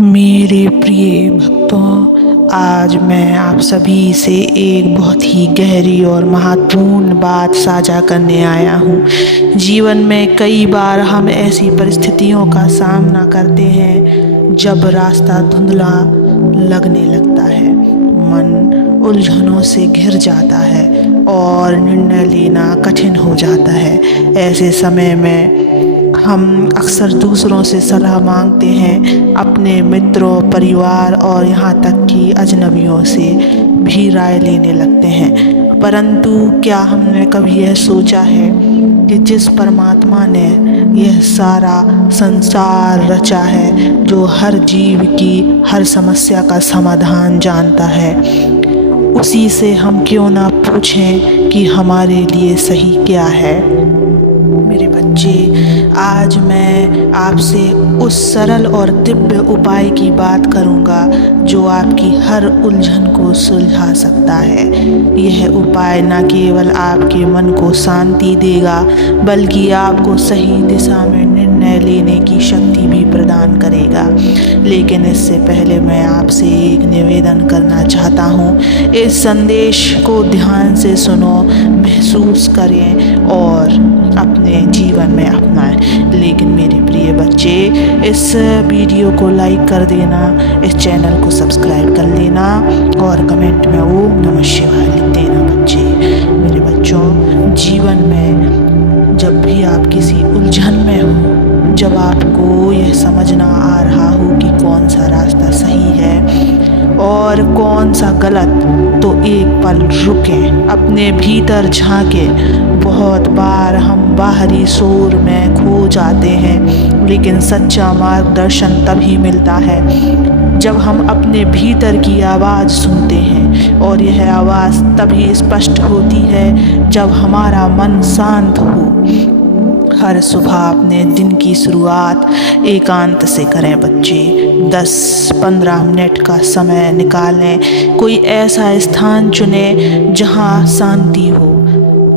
मेरे प्रिय भक्तों, आज मैं आप सभी से एक बहुत ही गहरी और महत्वपूर्ण बात साझा करने आया हूँ। जीवन में कई बार हम ऐसी परिस्थितियों का सामना करते हैं जब रास्ता धुंधला लगने लगता है, मन उलझनों से घिर जाता है और निर्णय लेना कठिन हो जाता है। ऐसे समय में हम अक्सर दूसरों से सलाह मांगते हैं, अपने मित्रों, परिवार और यहाँ तक कि अजनबियों से भी राय लेने लगते हैं। परंतु क्या हमने कभी यह सोचा है कि जिस परमात्मा ने यह सारा संसार रचा है, जो हर जीव की हर समस्या का समाधान जानता है, उसी से हम क्यों ना पूछें कि हमारे लिए सही क्या है। मेरे बच्चे, आज मैं आपसे उस सरल और दिव्य उपाय की बात करूंगा जो आपकी हर उलझन को सुलझा सकता है। यह उपाय न केवल आपके मन को शांति देगा, बल्कि आपको सही दिशा में निर्णय लेने की शक्ति भी प्रदान करेगा। लेकिन इससे पहले मैं आपसे एक निवेदन करना चाहता हूँ। इस संदेश को ध्यान से सुनो, महसूस करें और अपने जीवन में अपनाएं। लेकिन मेरे प्रिय बच्चे, इस वीडियो को लाइक कर देना, इस चैनल को सब्सक्राइब कर लेना और कमेंट में ओम नमः शिवाय लिख देना। बच्चे, मेरे बच्चों, जीवन में जब भी आप किसी उलझन में हो, जब आपको यह समझना आ रहा हो कि कौन सा रास्ता सही है और कौन सा गलत, तो एक पल रुकें, अपने भीतर झांकें। बहुत बार हम बाहरी शोर में खो जाते हैं, लेकिन सच्चा मार्गदर्शन तभी मिलता है जब हम अपने भीतर की आवाज़ सुनते हैं। और यह आवाज़ तभी स्पष्ट होती है जब हमारा मन शांत हो। हर सुबह अपने दिन की शुरुआत एकांत से करें बच्चे। 10-15 मिनट का समय निकालें, कोई ऐसा स्थान चुनें जहां शांति हो।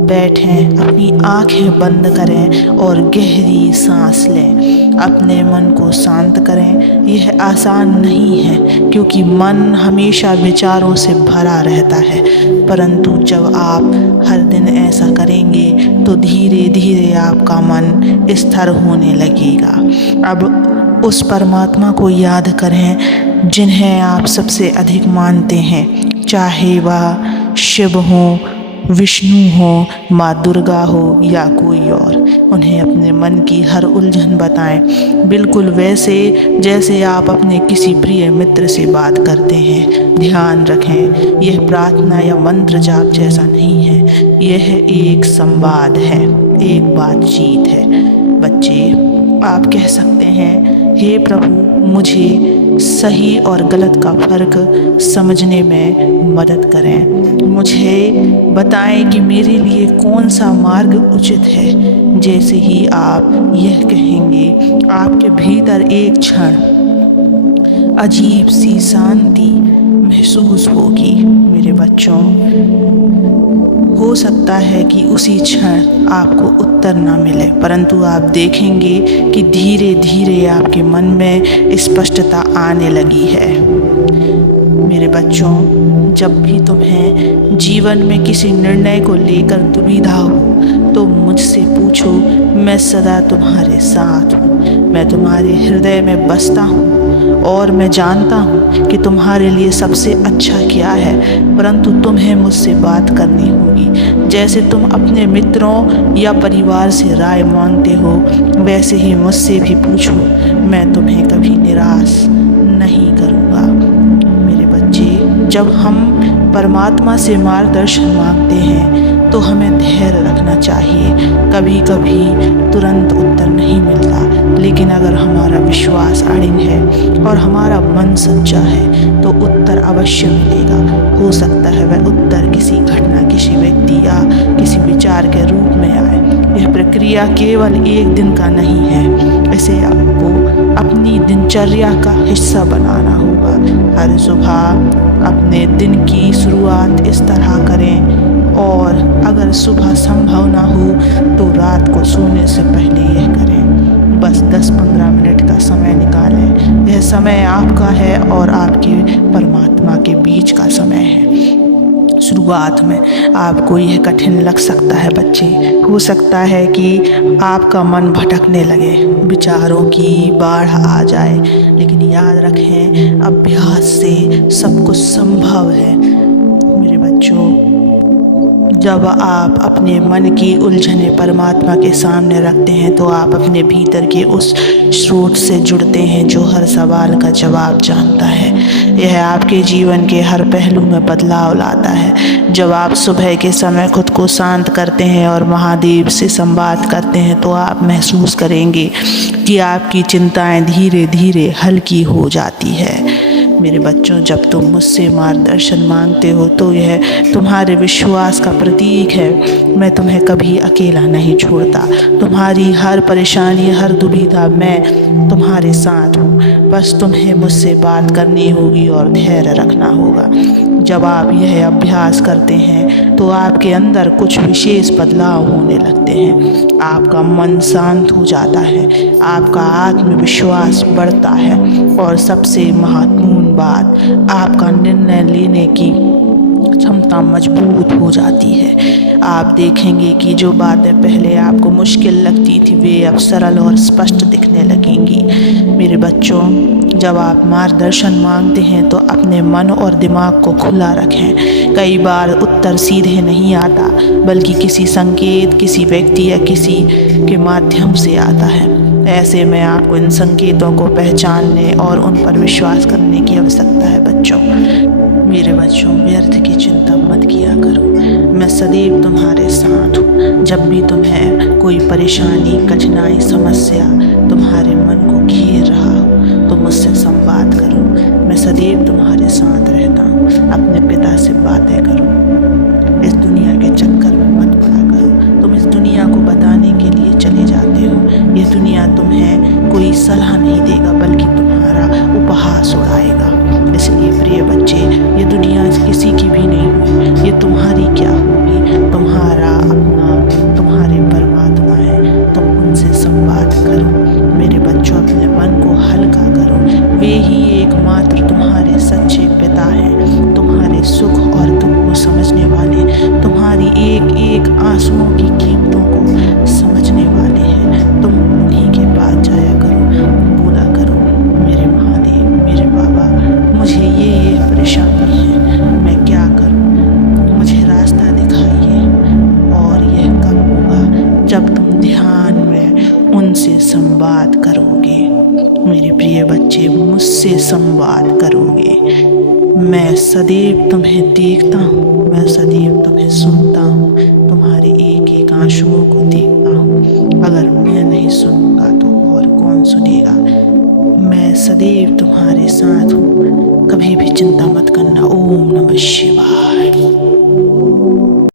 बैठें, अपनी आंखें बंद करें और गहरी सांस लें। अपने मन को शांत करें। यह आसान नहीं है, क्योंकि मन हमेशा विचारों से भरा रहता है। परंतु जब आप हर दिन ऐसा करेंगे तो धीरे धीरे आपका मन स्थिर होने लगेगा। अब उस परमात्मा को याद करें जिन्हें आप सबसे अधिक मानते हैं, चाहे वह शिव हो, विष्णु हो, माँ दुर्गा हो या कोई और। उन्हें अपने मन की हर उलझन बताएं, बिल्कुल वैसे जैसे आप अपने किसी प्रिय मित्र से बात करते हैं। ध्यान रखें, यह प्रार्थना या मंत्र जाप जैसा नहीं है, यह एक संवाद है, एक बातचीत है। बच्चे, आप कह सकते हैं, हे प्रभु, मुझे सही और गलत का फ़र्क समझने में मदद करें। मुझे बताएं कि मेरे लिए कौन सा मार्ग उचित है। जैसे ही आप यह कहेंगे, आपके भीतर एक क्षण अजीब सी शांति महसूस होगी। मेरे बच्चों, हो सकता है कि उसी क्षण आपको उत्तर न मिले, परंतु आप देखेंगे कि धीरे धीरे आपके मन में स्पष्टता आने लगी है। मेरे बच्चों, जब भी तुम्हें जीवन में किसी निर्णय को लेकर दुविधा हो, तो मुझसे पूछो। मैं सदा तुम्हारे साथ हूँ। मैं तुम्हारे हृदय में बसता हूँ और मैं जानता हूँ कि तुम्हारे लिए सबसे अच्छा क्या है। परंतु तुम्हें मुझसे बात करनी होगी। जैसे तुम अपने मित्रों या परिवार से राय मांगते हो, वैसे ही मुझसे भी पूछो। मैं तुम्हें कभी निराश नहीं करूँगा। मेरे बच्चे, जब हम परमात्मा से मार्गदर्शन मांगते हैं तो हमें धैर्य रखना चाहिए। कभी कभी तुरंत उत्तर नहीं मिलता, लेकिन अगर हमारा विश्वास अड़िग है और हमारा मन सच्चा है तो उत्तर अवश्य मिलेगा। हो सकता है वह उत्तर किसी घटना, किसी व्यक्ति या किसी विचार के रूप में आए। यह प्रक्रिया केवल एक दिन का नहीं है, इसे आपको अपनी दिनचर्या का हिस्सा बनाना होगा। हर सुबह अपने दिन की शुरुआत इस तरह करें, और अगर सुबह संभव ना हो तो रात को सोने से पहले यह करें। बस 10-15 मिनट का समय निकालें। यह समय आपका है और आपके परमात्मा के बीच का समय है। शुरुआत में आपको यह कठिन लग सकता है बच्चे, हो सकता है कि आपका मन भटकने लगे, विचारों की बाढ़ आ जाए, लेकिन याद रखें अभ्यास से सब कुछ संभव है। मेरे बच्चों, जब आप अपने मन की उलझनें परमात्मा के सामने रखते हैं तो आप अपने भीतर के उस स्रोत से जुड़ते हैं जो हर सवाल का जवाब जानता है। यह आपके जीवन के हर पहलू में बदलाव लाता है। जब आप सुबह के समय खुद को शांत करते हैं और महादेव से संवाद करते हैं तो आप महसूस करेंगे कि आपकी चिंताएं धीरे धीरे हल्की हो जाती है। मेरे बच्चों, जब तुम मुझसे मार्गदर्शन मांगते हो तो यह तुम्हारे विश्वास का प्रतीक है। मैं तुम्हें कभी अकेला नहीं छोड़ता। तुम्हारी हर परेशानी, हर दुविधा, मैं तुम्हारे साथ हूँ। बस तुम्हें मुझसे बात करनी होगी और धैर्य रखना होगा। जब आप यह अभ्यास करते हैं तो आपके अंदर कुछ विशेष बदलाव होने लगते हैं। आपका मन शांत हो जाता है, आपका आत्मविश्वास बढ़ता है और सबसे महत्वपूर्ण बात, आपका निर्णय लेने की क्षमता मजबूत हो जाती है। आप देखेंगे कि जो बातें पहले आपको मुश्किल लगती थी वे अब सरल और स्पष्ट दिखने लगेंगी। मेरे बच्चों, जब आप मार्गदर्शन मांगते हैं तो अपने मन और दिमाग को खुला रखें। कई बार उत्तर सीधे नहीं आता, बल्कि किसी संकेत, किसी व्यक्ति या किसी के माध्यम से आता है। ऐसे में आपको इन संकेतों को पहचानने और उन पर विश्वास करने की आवश्यकता है। बच्चों, मेरे बच्चों, व्यर्थ की चिंता मत किया करो। मैं सदैव तुम्हारे साथ हूँ। जब भी तुम्हें कोई परेशानी, कठिनाई, समस्या तुम्हारे मन को घेर रहा हो तो मुझसे संवाद करो। मैं सदैव तुम्हारे साथ रहता हूँ। अपने पिता से बातें करो। इस दुनिया के चक्कर में मत पड़ा करो। तुम इस दुनिया को बताने के लिए चले जाते हो। ये दुनिया तुम्हें कोई सलाह नहीं देगा, बल्कि तुम्हारा उपहास उड़ाएगा। इसलिए प्रिय बच्चे, ये दुनिया किसी की भी नहीं हुई, ये तुम्हारी क्या होगी? तुम्हारा अपना, तुम्हारे परमात्मा है। तुम उनसे संवाद करो। मेरे बच्चों, अपने मन को हल्का करो। वे ही एकमात्र तुम्हारे सच्चे पिता हैं, तुम्हारे सुख और दुख को समझने वाले, तुम्हारी एक एक आंसुओं की कीमतों को समझने वाले हैं। तुम उन्हीं के पास जाया करो, बोला करो, मेरे महादेव, मेरे बाबा, मुझे ये परेशानी है, मैं क्या करूं? मुझे रास्ता दिखाइए। और यह कब होगा? जब तुम ध्यान में उनसे संवाद करोगे। मेरे प्रिय बच्चे, मुझसे संवाद करोगे। मैं सदैव तुम्हें देखता हूँ, मैं सदैव तुम्हें सुनता हूँ, तुम्हारे एक एक आंसुओं को देखता हूँ। अगर मैं नहीं सुनूंगा तो और कौन सुनेगा? मैं सदैव तुम्हारे साथ हूँ। कभी भी चिंता मत करना। ओम नमः शिवाय।